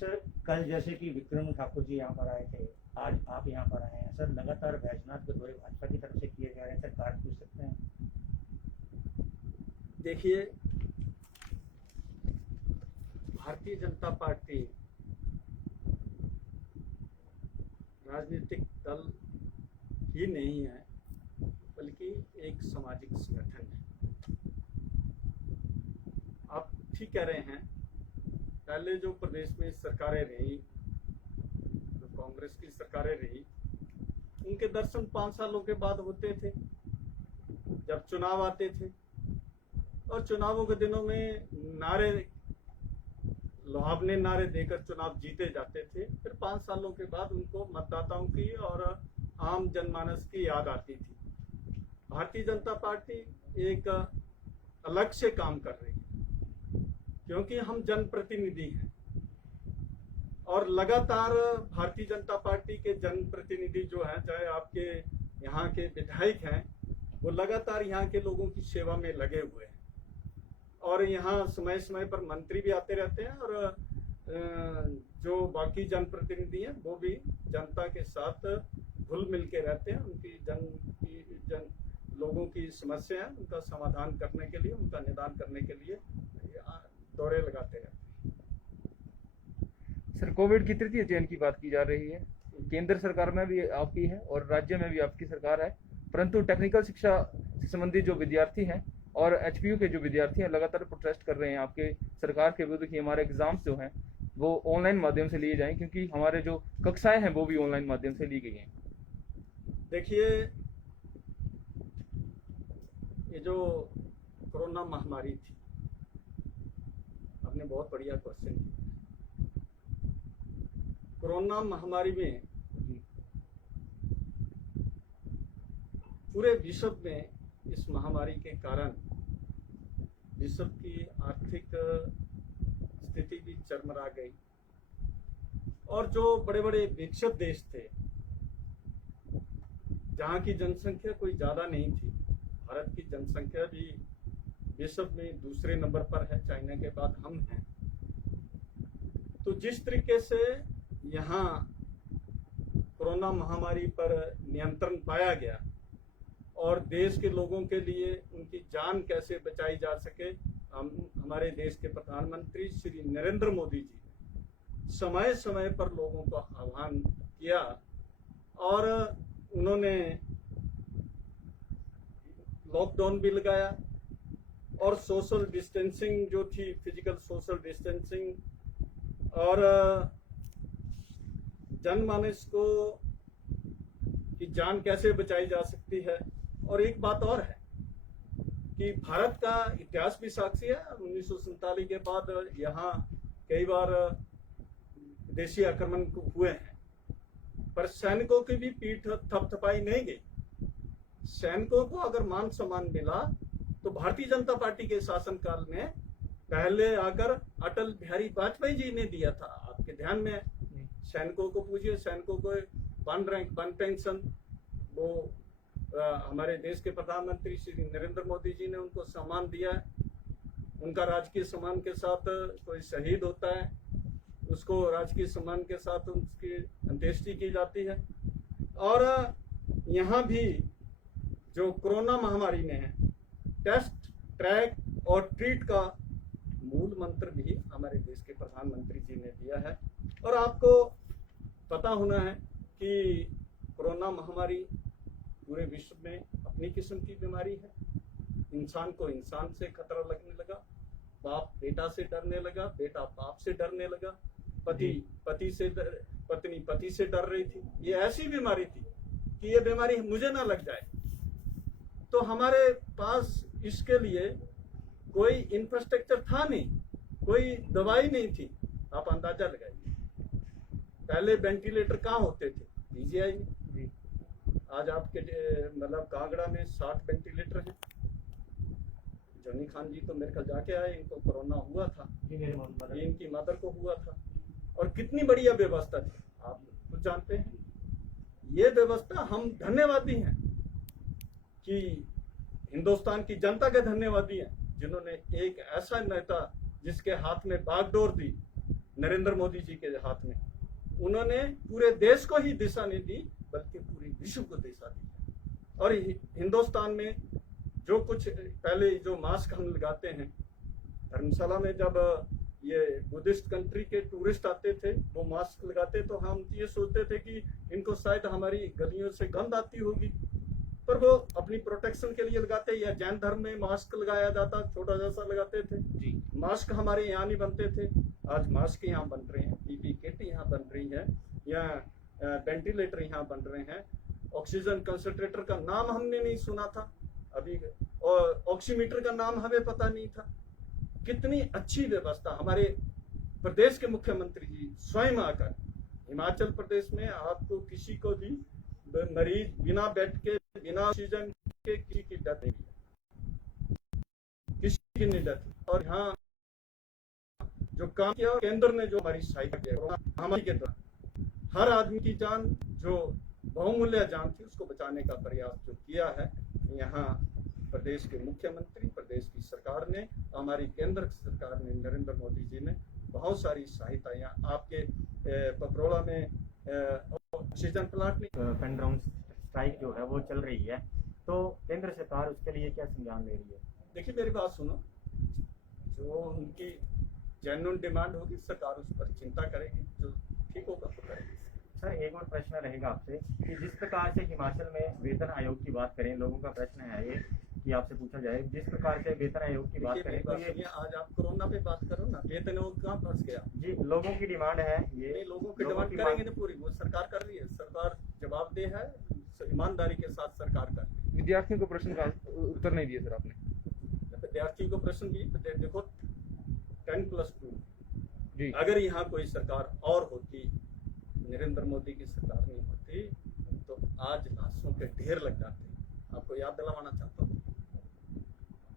Sir, कल जैसे कि विक्रम ठाकुर जी यहाँ पर आए थे, आज आप यहाँ पर आए हैं सर। लगातार बैजनाथ के दौरे भाजपा की तरफ से किए जा रहे हैं सर, कार्ड पूछ सकते हैं? देखिए, भारतीय जनता पार्टी राजनीतिक दल ही नहीं है, बल्कि एक सामाजिक संगठन है। आप ठीक कह रहे हैं। पहले जो प्रदेश में सरकारें रही, जो कांग्रेस की सरकारें रही, उनके दर्शन 5 सालों के बाद होते थे, जब चुनाव आते थे। और चुनावों के दिनों में नारे, लुभावने नारे देकर चुनाव जीते जाते थे। फिर 5 सालों के बाद उनको मतदाताओं की और आम जनमानस की याद आती थी। भारतीय जनता पार्टी एक अलग से काम कर रही है, क्योंकि हम जनप्रतिनिधि हैं। और लगातार भारतीय जनता पार्टी के जनप्रतिनिधि जो हैं, चाहे आपके यहाँ के विधायक हैं, वो लगातार यहाँ के लोगों की सेवा में लगे हुए हैं। और यहाँ समय समय पर मंत्री भी आते रहते हैं, और जो बाकी जनप्रतिनिधि हैं वो भी जनता के साथ घुल मिल के रहते हैं। उनकी लोगों की समस्या है, उनका समाधान करने के लिए, उनका निदान करने के लिए दौरे लगाते रहते हैं। सर, कोविड की तृतीय चेन की बात की जा रही है। केंद्र सरकार में भी आपकी है और राज्य में भी आपकी सरकार है, परंतु टेक्निकल शिक्षा से संबंधित जो विद्यार्थी हैं और एचपीयू के जो विद्यार्थी हैं लगातार प्रोटेस्ट कर रहे हैं आपके सरकार के विरुद्ध कि हमारे एग्जाम्स जो हैं वो ऑनलाइन माध्यम से लिए जाएं, क्योंकि हमारे जो कक्षाएं हैं वो भी ऑनलाइन माध्यम से ली गई हैं। देखिए, ये जो कोरोना महामारी थी, आपने बहुत बढ़िया क्वेश्चन किया। कोरोना महामारी में पूरे विश्व में इस महामारी के कारण विश्व की आर्थिक स्थिति भी चरमरा गई। और जो बड़े बड़े विकसित देश थे, जहाँ की जनसंख्या कोई ज्यादा नहीं थी, भारत की जनसंख्या भी विश्व में दूसरे नंबर पर है, चाइना के बाद हम हैं। तो जिस तरीके से यहाँ कोरोना महामारी पर नियंत्रण पाया गया और देश के लोगों के लिए उनकी जान कैसे बचाई जा सके, हमारे देश के प्रधानमंत्री श्री नरेंद्र मोदी जी ने समय समय पर लोगों को आह्वान किया और उन्होंने लॉकडाउन भी लगाया और सोशल डिस्टेंसिंग जो थी, फिजिकल सोशल डिस्टेंसिंग, और जनमानस को की जान कैसे बचाई जा सकती है। और एक बात और है कि भारत का इतिहास भी साक्षी है। 1947 के बाद यहाँ कई बार विदेशी आक्रमण हुए हैं, पर सैनिकों की भी पीठ थपथपाई नहीं गई। सैनिकों को अगर मान सम्मान मिला तो भारतीय जनता पार्टी के शासनकाल में पहले आकर अटल बिहारी वाजपेयी जी ने दिया था। आपके ध्यान में, सैनिकों को पूछिए, सैनिकों को 1 रैंक 1 पेंशन, वो हमारे देश के प्रधानमंत्री श्री नरेंद्र मोदी जी ने उनको सम्मान दिया है। उनका राजकीय सम्मान के साथ कोई शहीद होता है, उसको राजकीय सम्मान के साथ उसकी अंत्येष्टि की जाती है। और यहाँ भी जो कोरोना महामारी में है, टेस्ट, ट्रैक और ट्रीट का मूल मंत्र भी हमारे देश के प्रधानमंत्री जी ने दिया है। और आपको पता होना है कि कोरोना महामारी पूरे विश्व में अपनी किस्म की बीमारी है। इंसान को इंसान से खतरा लगने लगा, बाप बेटा से डरने लगा, बेटा बाप से डरने लगा, पत्नी पति से डर रही थी। ये ऐसी बीमारी थी कि ये बीमारी मुझे ना लग जाए। तो हमारे पास इसके लिए कोई इंफ्रास्ट्रक्चर था नहीं, कोई दवाई नहीं थी। आप अंदाजा लगाइए, पहले वेंटिलेटर कहाँ होते थे? पीजीआई में। आज आपके मतलब कांगड़ा में 60 वेंटिलेटर हैं। जॉनी खान जी तो मेरे ख्याल जाके आए, इनको कोरोना हुआ था, ये इनकी मदर को हुआ था। और कितनी बढ़िया व्यवस्था थी, आप कुछ जानते हैं। ये व्यवस्था हम धन्यवादी हैं कि हिंदुस्तान की जनता के धन्यवादी हैं, जिन्होंने एक ऐसा नेता जिसके हाथ में बागडोर दी, नरेंद्र मोदी जी के हाथ में। उन्होंने पूरे देश को ही दिशा नहीं दी बल्कि पूरे विश्व को दिशा दी। और हिंदुस्तान में जो कुछ पहले जो मास्क हम लगाते हैं, धर्मशाला में जब ये बुद्धिस्ट कंट्री के टूरिस्ट आते थे वो मास्क लगाते तो हम ये सोचते थे कि इनको शायद हमारी गलियों से गंध आती होगी, पर वो अपनी प्रोटेक्शन के लिए लगाते। या जैन धर्म में मास्क लगाया जाता, छोटा जैसा लगाते थे जी। मास्क हमारे यहाँ नहीं बनते थे, आज मास्क यहाँ बन रहे हैं, पीपी किट यहाँ बन रही है, या वेंटिलेटर यहाँ बन रहे हैं। ऑक्सीजन कंसंट्रेटर का नाम हमने नहीं सुना था अभी, और ऑक्सीमीटर का नाम हमें पता नहीं था। कितनी अच्छी व्यवस्था हमारे प्रदेश के मुख्यमंत्री जी स्वयं आकर, हिमाचल प्रदेश में आपको किसी को भी मरीज बिना बेड के बिना ऑक्सीजन के किसी की डेथ नहीं है, किसी की नहीं डेथ। और यहाँ जो काम किया केंद्र ने, जो हमारी सहायता किया महामारी के दौरान, हर आदमी की जान जो बहुमूल्य जान थी उसको बचाने का प्रयास जो किया है, यहाँ प्रदेश के मुख्यमंत्री, प्रदेश की सरकार ने, हमारी केंद्र सरकार ने, नरेंद्र मोदी जी ने बहुत सारी सहायता। यहाँ आपके पपरोड़ा में ऑक्सीजन प्लांट में पेन ड्राउन स्ट्राइक जो है वो चल रही है, तो केंद्र सरकार उसके लिए क्या संज्ञान ले रही है? देखिए मेरी बात सुनो, जो उनकी जेन्युइन डिमांड होगी सरकार उस पर चिंता करेगी, जो ठीक होगा तो करेगी। सर एक और प्रश्न रहेगा आपसे कि जिस प्रकार से हिमाचल में वेतन आयोग की बात करें, लोगों का प्रश्न है ये कि आपसे पूछा जाए, जिस प्रकार से वेतन आयोग की बात करें तो ये आज आप कोरोना पे बात करो ना, वेतन आयोग कहाँ फंस गया? जी लोगों की डिमांड है, ये लोगों की डिमांड करेंगे ना पूरी, वो सरकार कर रही है, सरकार जवाबदेह है, ईमानदारी के साथ सरकार कर रही है। विद्यार्थियों को प्रश्न का उत्तर नहीं दिया सर आपने। विद्यार्थियों को प्रश्न दिए, देखो 10+2 जी, अगर यहाँ कोई सरकार और होती, नरेंद्र मोदी की सरकार नहीं होती, तो आज लाशों के ढेर लग जाते। आपको याद दिलाना चाहता हूँ,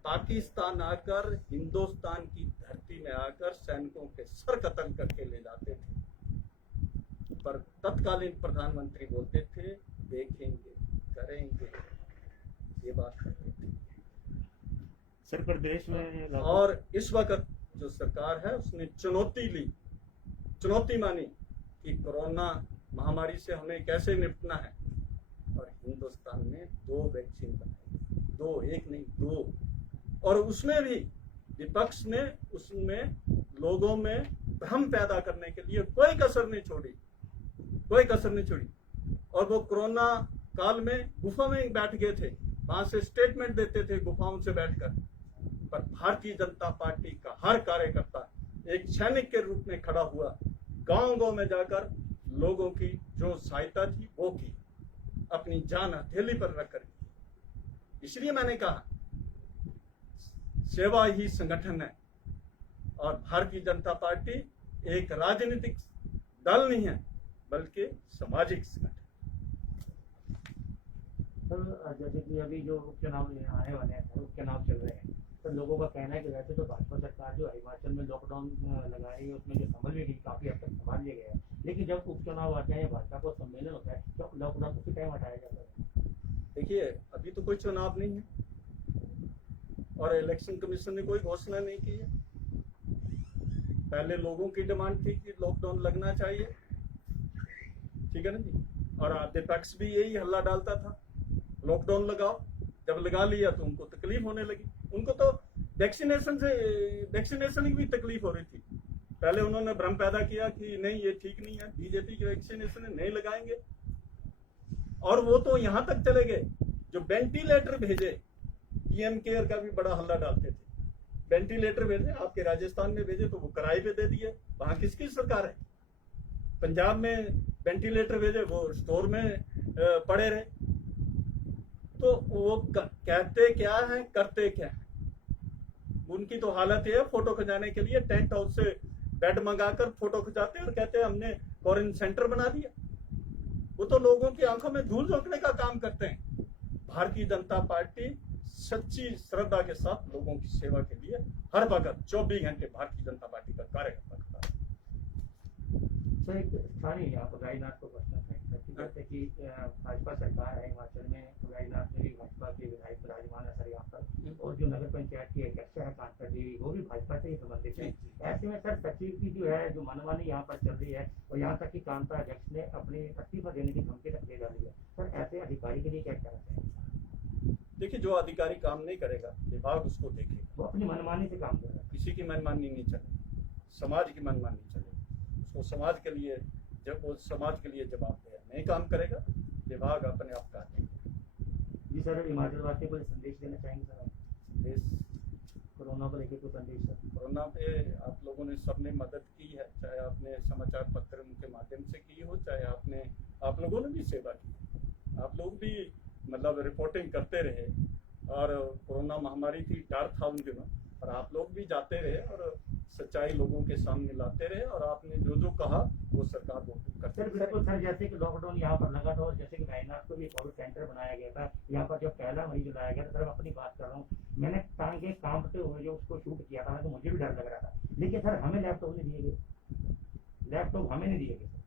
पाकिस्तान आकर हिंदुस्तान की धरती में आकर सैनिकों के सर कत्ल करके ले जाते थे, पर तत्कालीन प्रधानमंत्री बोलते थे देखेंगे करेंगे, ये बात करते थे। सर प्रदेश में और इस वक्त जो सरकार है उसने चुनौती मानी कि कोरोना महामारी से हमें कैसे निपटना है, और हिंदुस्तान ने 2 वैक्सीन बनाई, 2 एक नहीं 2, और उसमें भी विपक्ष ने उसमें लोगों में भ्रम पैदा करने के लिए कोई कसर नहीं छोड़ी। और वो कोरोना काल में गुफा में बैठ गए थे, वहां से स्टेटमेंट देते थे गुफाओं से बैठकर, पर भारतीय जनता पार्टी का हर कार्यकर्ता एक सैनिक के रूप में खड़ा हुआ, गांव में जाकर लोगों की जो सहायता थी वो की, अपनी जान हथेली पर रखकर की। इसलिए मैंने कहा सेवा ही संगठन है, और भारतीय जनता पार्टी एक राजनीतिक दल नहीं है बल्कि सामाजिक संगठन। सर जैसे कि अभी जो उपचुनाव आने वाले हैं, उपचुनाव चल रहे हैं, तो लोगों का कहना है कि वैसे तो भाजपा सरकार जो हिमाचल में लॉकडाउन लगा रही है उसमें जो समझ में काफी हद तक संभाल लिया गया है, लेकिन जब उपचुनाव आते हैं या भाजपा को सम्मेलन होता है तो लॉकडाउन उसी टाइम हटाया जाता है। देखिए अभी तो कोई चुनाव नहीं है और इलेक्शन कमीशन ने कोई घोषणा नहीं की है। पहले लोगों की डिमांड थी कि लॉकडाउन लगना चाहिए, ठीक है ना जी, और विपक्ष भी यही हल्ला डालता था लॉकडाउन लगाओ। जब लगा लिया तो उनको तकलीफ होने लगी, उनको तो वैक्सीनेशन की भी तकलीफ हो रही थी। पहले उन्होंने भ्रम पैदा किया कि नहीं ये ठीक नहीं है, बीजेपी के वैक्सीनेशन नहीं लगाएंगे, और वो तो यहाँ तक चले गए जो वेंटिलेटर भेजे, पीएम केयर का भी बड़ा हल्ला डालते थे। वेंटिलेटर भेजे आपके राजस्थान में भेजे तो वो किराए पे दे दिए, वहां किसकी सरकार है? पंजाब में वेंटिलेटर भेजे वो स्टोर में पड़े रहे। तो वो कहते क्या है करते क्या है, उनकी तो हालत है फोटो खिंचाने के लिए टेंट हाउस से बेड मंगाकर फोटो खिंचाते हैं और कहते हैं हमने क्वारंटाइन सेंटर बना दिया। वो तो लोगों की आंखों में धूल झोंकने का काम करते हैं। भारतीय जनता पार्टी सच्ची श्रद्धा के साथ लोगों की सेवा के लिए हर वक्त 24 घंटे भारतीय जनता पार्टी का कार्यकर्ता करता है। सर एक स्थानीय आप राजनाथ को प्रश्न है जैसे कि भाजपा सरकार है हिमाचल में, वैजनाथ में भी भाजपा के विधायक विराजमान है सर यहाँ पर, और जो नगर पंचायत की अध्यक्ष है कांता देवी वो भी भाजपा से ही संबंधित है। ऐसे में सर सचिव की जो है जो मनमानी यहाँ पर चल रही है, और यहाँ तक कि कांता अध्यक्ष ने अपने इस्तीफा देने की धमकी तक दे डाली है। सर ऐसे अधिकारी के लिए क्या कहना चाहिए? देखिए, जो अधिकारी काम नहीं करेगा विभाग उसको देखेगा। वो अपनी मनमानी से काम कर रहा है। किसी की मनमानी नहीं चलेगी, समाज की मनमानी चलेगी। उसको समाज के लिए, जब वो समाज के लिए जवाबदेह नहीं काम करेगा, विभाग अपने आप कार्य। जी सर, हिमाचल वासी को संदेश देना चाहेंगे सर आप? देश कोरोना को लेकर कोई संदेश सर? कोरोना पे आप लोगों ने सबने मदद की है, चाहे आपने समाचार पत्र के माध्यम से की हो, चाहे आप लोगों ने भी सेवा की है। आप लोग भी मतलब रिपोर्टिंग करते रहे, और कोरोना महामारी थी, डर था उन दिनों, और आप लोग भी जाते रहे और सच्चाई लोगों के सामने लाते रहे, और आपने जो जो कहा वो सरकार वो करते सर बिल्कुल सर, जैसे कि लॉकडाउन यहाँ पर लगा था, और जैसे कि वैजनाथ को भी कोविड सेंटर बनाया गया था, यहाँ पर जब पहला मरीज लाया गया था, सर मैं अपनी बात कर रहा हूँ, मैंने टांगे कांपते हुए जो उसको शूट किया था तो मुझे भी डर लग रहा था, लेकिन सर हमें लैपटॉप नहीं दिए गए, लैपटॉप हमें नहीं दिए गए सर।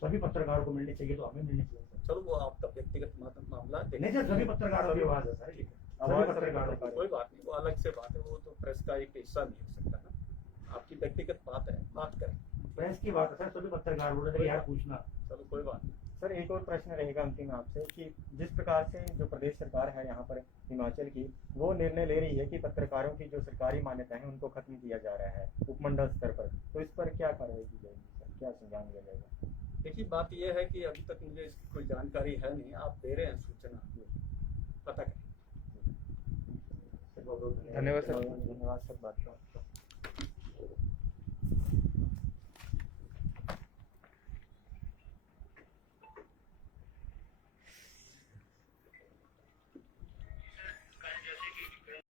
सभी पत्रकारों को मिलने चाहिए तो हमें मिलने चाहिए सर। चलो वो आपका व्यक्तिगत मामला है। नहीं सर, सभी पत्रकारों की आवाज है सर, सभी पत्रकारों की। कोई बात नहीं, वो अलग से बात है, वो तो प्रेस का एक हिस्सा नहीं हो सकता ना। आपकी व्यक्तिगत बात है, बात करें। प्रेस की बात है सर, सभी पत्रकार बोल रहे थे यार पूछना। चलो कोई बात नहीं। सर एक और प्रश्न रहेगा अंतिम आपसे कि जिस प्रकार से जो प्रदेश सरकार है यहाँ पर हिमाचल की, वो निर्णय ले रही है कि पत्रकारों की जो सरकारी मान्यता है उनको खत्म किया जा रहा है उपमंडल स्तर पर, तो इस पर क्या कार्रवाई की जाएगी सर, क्या संज्ञान लिया जाएगा? देखिए, बात यह है कि अभी तक मुझे इसकी कोई जानकारी है नहीं, आप दे रहे हैं सूचना, पता करें। धन्यवाद सर। धन्यवाद सर, बात